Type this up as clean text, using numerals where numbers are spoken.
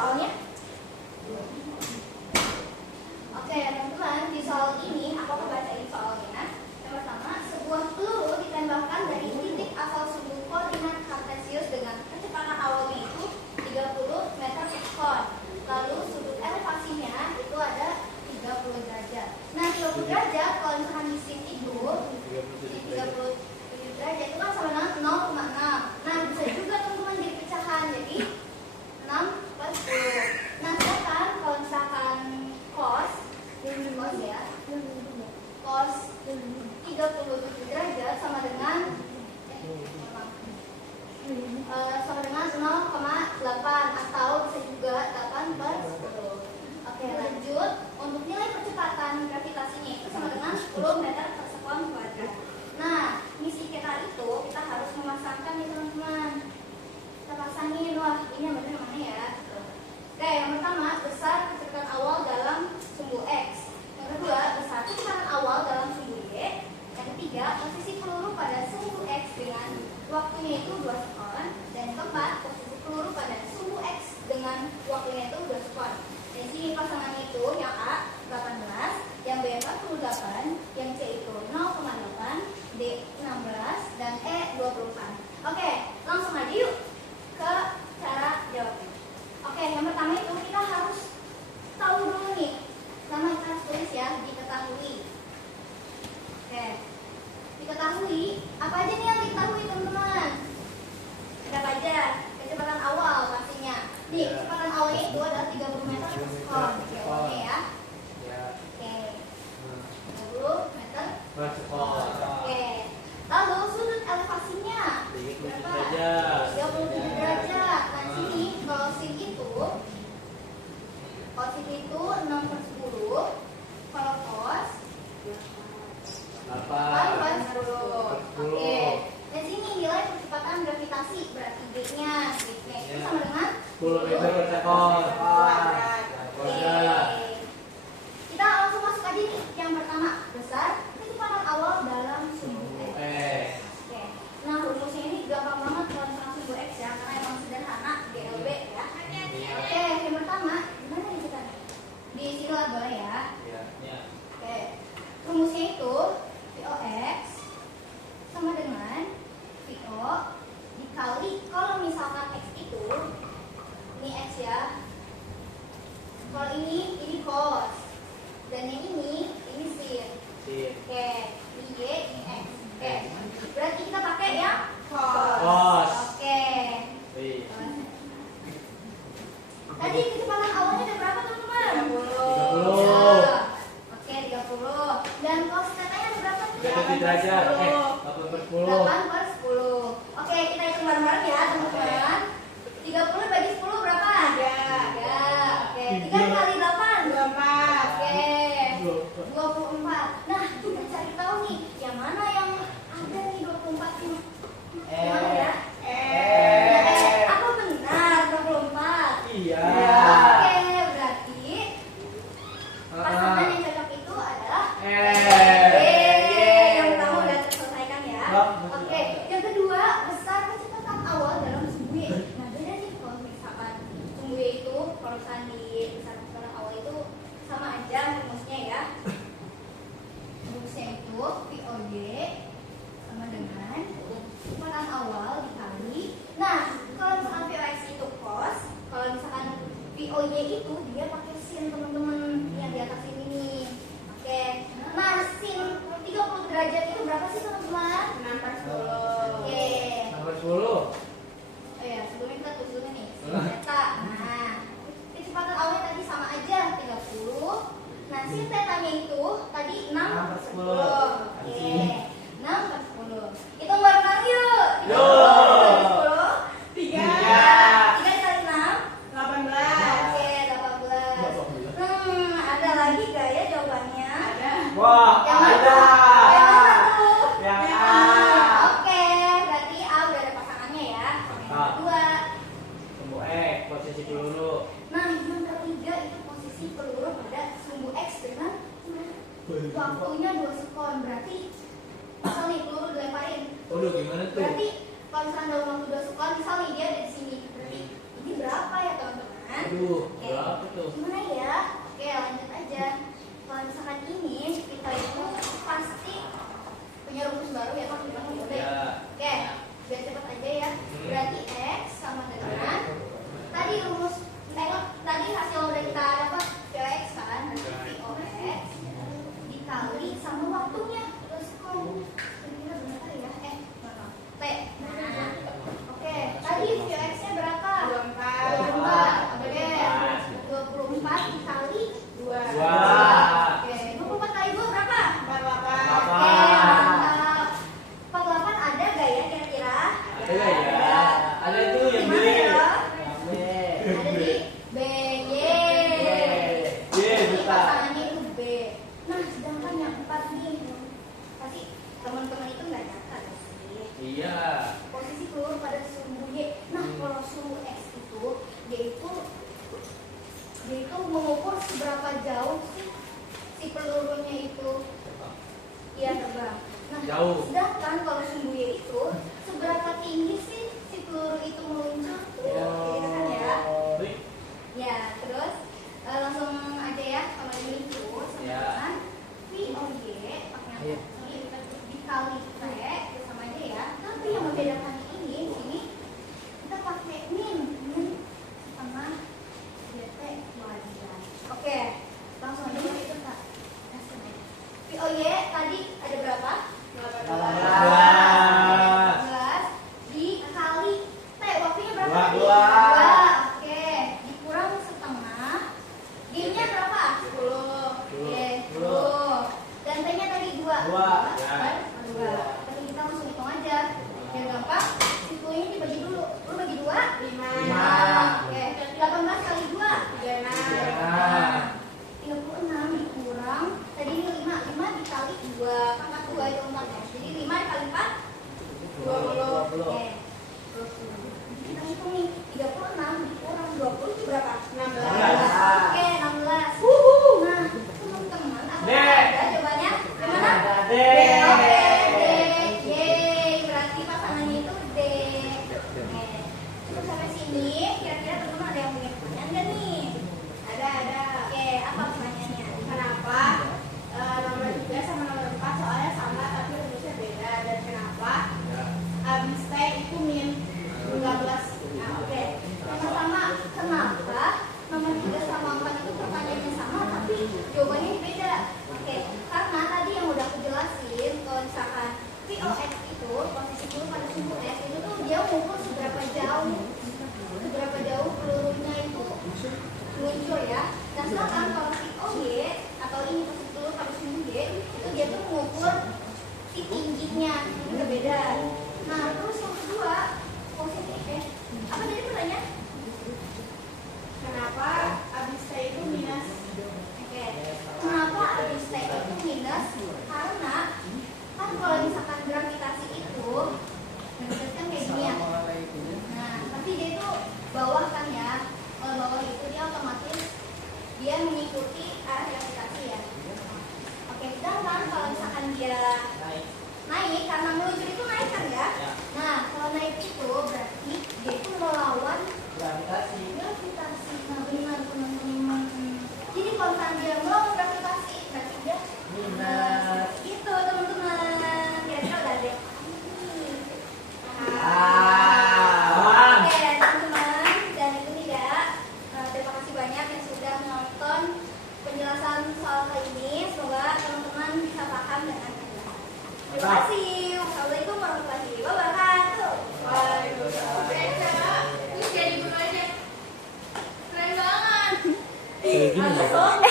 soalnya? Oke, teman-teman, di soal ini aku akan bacain soalnya. Yang pertama, sebuah peluru ditembakkan dari titik asal sumbu koordinat kartesius dengan kecepatan awalnya itu 30 meter per sekon. Lalu sudut elevasinya itu ada 30 derajat. Nah, 30 derajat kalau misalkan di sini itu di 30 derajat itu kan sama dengan 0,6. Nah, bisa juga teman-teman jadi pecahan. Jadi 6 per 10. Nah, sedangkan kalau misalkan cos ya, cos 37 derajat sama dengan 0,8 atau bisa juga 8 per 10. Oke, lanjut. Untuk nilai percepatan gravitasinya itu sama dengan 10 meter per sekon kuadrat. Nah, misi kita itu kita harus memasangkan nih teman-teman. Kita pasangin, wah ini yang benar mana ya? Oke, yang pertama besar kecepatan awal dalam sumbu X. Yang kedua besar kecepatan awal dalam sumbu Y. Yang ketiga posisi peluru pada sumbu X dengan waktunya itu 2 sekon. Dan yang keempat posisi peluru pada sumbu X dengan waktunya itu 2 sekon. Dan sini pasangannya itu yang A 18, yang B 48, yang C itu 0,8, D 16, dan E 24. Oke, langsung aja yuk ke cara jawabnya. Oke, yang pertama itu kita harus tahu dulu nih. Nama kita harus tulis ya, diketahui. Oke, diketahui. Apa aja nih yang diketahui teman-teman? Ada apa aja? Kecepatan awal pastinya. Nih, kecepatan awalnya itu adalah 30 meter per sekon. Oke ya. Oke. 30 meter per sekon. Oke. Lalu sudut elevasinya berapa? 37 derajat. Nah, sini kalau sin itu 6 per 10. Kalau cos 8 per 10. Oke. Dan sini nilai percepatan gravitasi berarti G-nya itu sama dengan 10 meter per sekon. Kita langsung masuk aja nih. Yang pertama besar kecepatan awal dalam sumbu X. Oke. Nah, rumusnya ini gampang banget kalau misalkan sumbu X ya, karena emang sederhana GLB ya. Oke, yang pertama gimana nih kita? Di sini lah boleh ya. Oke. Rumusnya itu VOX sama dengan VO dikali kalau misalkan X itu ini X ya. Kalau ini cos. Dan yang ini sin. Oke, ini Y, ini X. Oke. Berarti kita pakai yang cos. Oke. Tadi kecepatan awalnya ada berapa teman-teman? 30. Oke, 30. Dan cos katanya ada berapa? 8 derajat. 8 per 10. 8 per 10. Oke, kita hitung bareng-bareng ya teman-teman. 30 bagi 10 berapa? 3. Oke, 3 kali 8 24. Oke, 24. Nah, kita cari tahu nih yang mana yang ada nih 24 ini. Gimana ya? Apa benar 24? Iya. Oke, berarti pasangan yang cocok itu adalah yang pertama udah terselesaikan ya. Oke, yang kedua besar kecepatan awal dalam sumbu Y. Nah, beda nih kalau misalkan sumbu Y itu kalau misalkan di besar kecepatan awal itu sama aja rumusnya ya. Rumusnya itu VOY sama dengan kecepatan awal dikali. Nah, kalau misalkan VOX itu cos, kalau misalkan VOY itu dia pakai sin teman-teman yang di atas ini nih. Oke. Nah, sin 30 derajat itu berapa sih teman-teman? 6 per 10. Oke. 6 per 10. Oh ya, sebelumnya kita tulis dulu nih. Sin theta. Nah, kecepatan awalnya tadi sama aja 30. Nah, sin theta-nya itu tadi 6 per 10. Oke. 6 per 10. Hitung bareng yuk. 3 kali 6 18. Oke, 18. Ada lagi gak ya jawabannya? Ada. Wah, Yang mana? ada. Yang mana tuh? Yang A. Oke, berarti A udah ada pasangannya ya. Yang kedua. Sumbu X, posisi peluru. Nah, yang ketiga itu posisi peluru pada sumbu X dengan waktunya 2 sekon. Berarti misal nih peluru dilemparin. Waduh, gimana tuh? Berarti kalau misalnya dalam waktu 2 sekon, misal nih dia ada di sini. Berarti ini berapa ya teman-teman? kan? Aduh, Oke. berapa tuh? Gimana ya? Oke, lanjut aja. Kalau misalkan ini kita itu pasti punya rumus baru ya, Pak? Gimana boleh? Ya. Oke, biar cepat aja ya. Berarti X sama dengan tadi rumus tadi hasil udah kita dapat VOX kan? Berarti VOX dikali sama waktunya. Terus kira berapa ya? T. Nah, oke. Tadi VOX-nya berapa? 24. Oke. 24 dikali 2. Dua. Oke. 24 kali 2 berapa? 48. Oke, Delapan. mantap. 48 ada gak ya kira-kira? Ada nggak ya? Ada tuh yang Di mana B. ya? B. Ada di B, Y. Y, Jadi betul. pasangannya itu B. Nah, sedangkan yang 4 nih, pasti teman-teman itu nggak nyata ya sih. Iya. Posisi peluru pada sumbu Y. Nah, kalau sumbu X itu, dia itu mengukur seberapa jauh sih si pelurunya itu iya terbang. Nah, Jauh. sedangkan kalau sumbu Y itu seberapa tinggi sih si peluru itu meluncur? Gitu kan ya? Baik. Ya, terus langsung aja ya sama ini itu sama Ya. dengan VOY pakai dikali T itu sama aja ya. Tapi yang membedakan ini sini kita pakai min sama DT wajar. Oke, langsung aja ya itu Kak. VOY tadi ada berapa? 18 dikali T waktunya berapa tadi? Dua. Oke, dikurang setengah. G-nya berapa? 10. Oke, 10. Dan T-nya tadi 2. Dua. Ya. 2. Tapi kita langsung hitung aja. Biar gampang, 10-nya dibagi dulu. Lu bagi 2? 5. Oke, 18 kali 2? 36. 36 dikurang. Tadi ini 5. 5 dikali 2. Pangkat 2 aja umpam ya. Jadi 5 dikali 4? 20. Oke. Terus kita hitung nih. 36 dikurang 20 itu berapa? 16. Oke, 16. Nah, teman-teman, apa D. ada jawabannya? Gimana? D. Oke, D. Yeay, berarti pasangannya itu D. Oke. Cukup sampai sini. Kira-kira teman-teman ada yang punya pertanyaan nggak nih? Ada. Oke, apa pertanyaannya? Kenapa nomor 3 sama nomor 4 soalnya sama tapi rumusnya beda, dan kenapa abis T itu min 15? Nah, oke. Yang pertama, kenapa nomor 3 sama 4 itu pertanyaannya sama tapi jawabannya beda? Oke, karena tadi yang udah aku jelasin kalau misalkan VOX itu posisi peluru pada sumbu X itu tuh dia mengukur seberapa jauh pelurunya itu meluncur ya. Nah, sedangkan kalau VOY atau ini posisi peluru pada sumbu Y itu dia tuh mengukur si tingginya, itu berbeda. Nah, terus yang kedua posisi apa tadi pertanyaan? Kenapa abis T itu minus? Oke, kenapa abis T itu minus? Karena kan kalau misalkan gravitasi itu kan kayak gini ya. Nah, tapi dia itu bawah kan ya. Kalau bawah itu dia otomatis dia mengikuti arah gravitasi ya. Oke, sedangkan kalau misalkan dia naik karena meluncur itu naik kan ya. Nah, kalau naik itu berarti dia itu melawan gravitasi. Nah, benar teman-teman. Jadi kalau misalkan dia melawan gravitasi berarti dia minus. Gitu teman-teman. Kira-kira udah ada yang paham? Oke, teman-teman, dan itu dia. Terima kasih banyak yang sudah menonton penjelasan soal kali ini. Semoga teman-teman bisa paham dengan penjelasan. Terima kasih. Wassalamualaikum warahmatullahi wabarakatuh. Waalaikumsalam. Terus jadi guru aja. Keren banget. Kayak gini ya. Bagus,